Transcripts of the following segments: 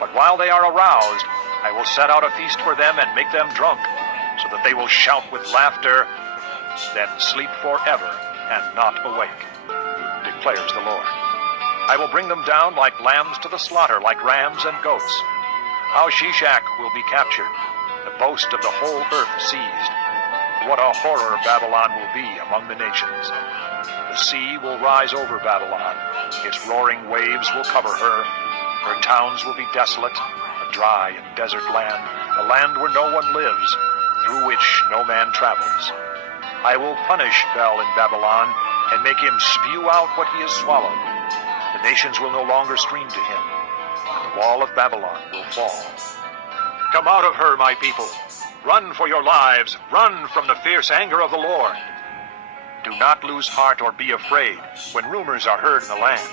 But while they are aroused, I will set out a feast for them and make them drunk, so that they will shout with laughter, then sleep forever and not awake, declares the Lord. I will bring them down like lambs to the slaughter, like rams and goats. How Shishak will be captured, the boast of the whole earth seized. What a horror Babylon will be among the nations. The sea will rise over Babylon. Its roaring waves will cover her. Her towns will be desolate, a dry and desert land, a land where no one lives, through which no man travels. I will punish Bel in Babylon and make him spew out what he has swallowed. The nations will no longer stream to him, and the wall of Babylon will fall. Come out of her, my people. Run for your lives. Run from the fierce anger of the Lord. Do not lose heart or be afraid when rumors are heard in the land.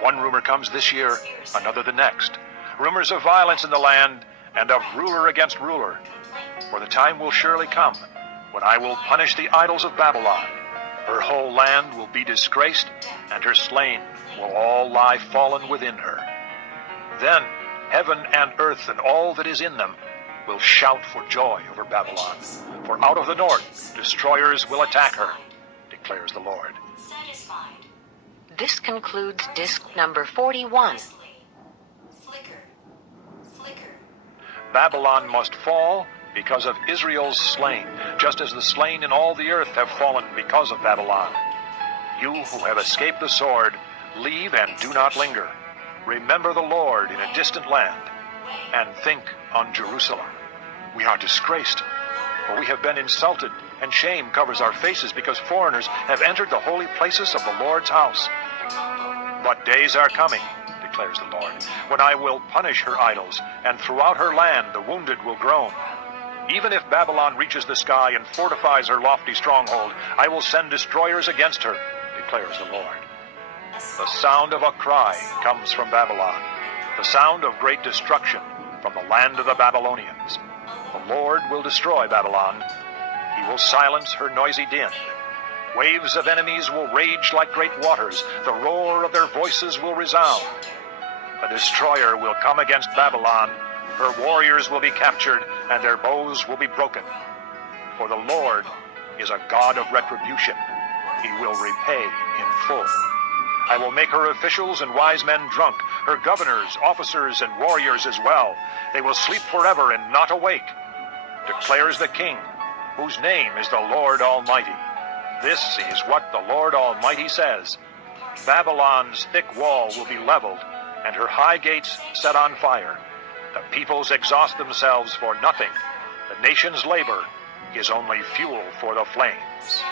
One rumor comes this year, another the next. Rumors of violence in the land and of ruler against ruler. For the time will surely come when I will punish the idols of Babylon. Her whole land will be disgraced, and her slain will all lie fallen within her. Then heaven and earth and all that is in them will shout for joy over Babylon. For out of the north destroyers will attack her, declares the Lord. This concludes disc number 41. Babylon must fall because of Israel's slain, just as the slain in all the earth have fallen because of Babylon. You who have escaped the sword, leave and do not linger. Remember the Lord in a distant land, and think on Jerusalem. We are disgraced, for we have been insulted, and shame covers our faces because foreigners have entered the holy places of the Lord's house. But days are coming, declares the Lord, when I will punish her idols, and throughout her land the wounded will groan. Even if Babylon reaches the sky and fortifies her lofty stronghold, I will send destroyers against her, declares the Lord. The sound of a cry comes from Babylon, the sound of great destruction from the land of the Babylonians. The Lord will destroy Babylon. He will silence her noisy din. Waves of enemies will rage like great waters. The roar of their voices will resound. The destroyer will come against Babylon. Her warriors will be captured, and their bows will be broken. For the Lord is a God of retribution. He will repay in full. I will make her officials and wise men drunk, her governors, officers, and warriors as well. They will sleep forever and not awake, declares the King, whose name is the Lord Almighty. This is what the Lord Almighty says. Babylon's thick wall will be leveled, and her high gates set on fire. The peoples exhaust themselves for nothing. The nation's labor is only fuel for the flames.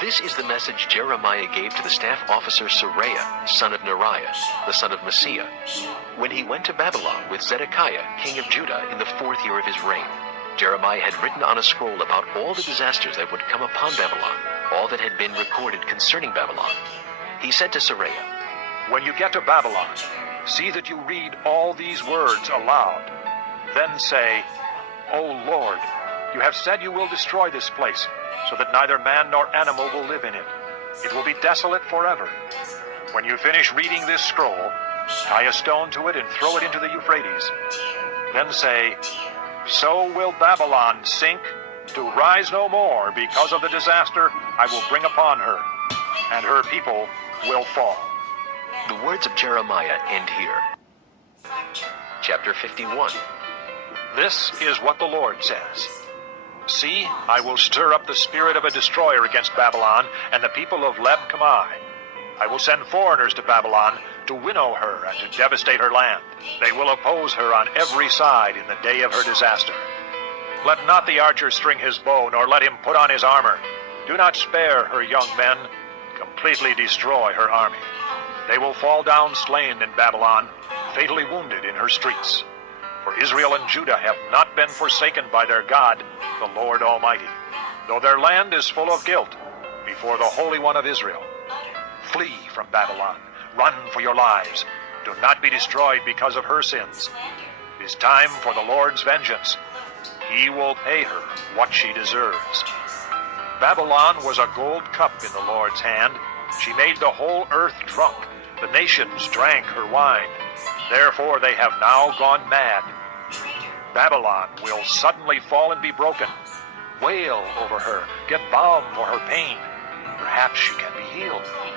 This is the message Jeremiah gave to the staff officer Seraiah, son of Neriah, the son of Messiah, when he went to Babylon with Zedekiah, king of Judah, in the 4th year of his reign. Jeremiah had written on a scroll about all the disasters that would come upon Babylon, all that had been recorded concerning Babylon. He said to Seraiah, When you get to Babylon, see that you read all these words aloud. Then say, O Lord, you have said you will destroy this place, so that neither man nor animal will live in it. It will be desolate forever. When you finish reading this scroll, tie a stone to it and throw it into the Euphrates. Then say, So will Babylon sink, to rise no more because of the disaster I will bring upon her, and her people will fall. The words of Jeremiah end here. Chapter 51. This is what the Lord says. See, I will stir up the spirit of a destroyer against Babylon and the people of Leb-Kamai. I will send foreigners to Babylon to winnow her and to devastate her land. They will oppose her on every side in the day of her disaster. Let not the archer string his bow, nor let him put on his armor. Do not spare her young men. Completely destroy her army. They will fall down slain in Babylon, fatally wounded in her streets. For Israel and Judah have not been forsaken by their God, the Lord Almighty, though their land is full of guilt before the Holy One of Israel. Flee from Babylon. Run for your lives. Do not be destroyed because of her sins. It is time for the Lord's vengeance. He will pay her what she deserves. Babylon was a gold cup in the Lord's hand. She made the whole earth drunk. The nations drank her wine. Therefore they have now gone mad. Babylon will suddenly fall and be broken. Wail over her, get balm for her pain. Perhaps she can be healed.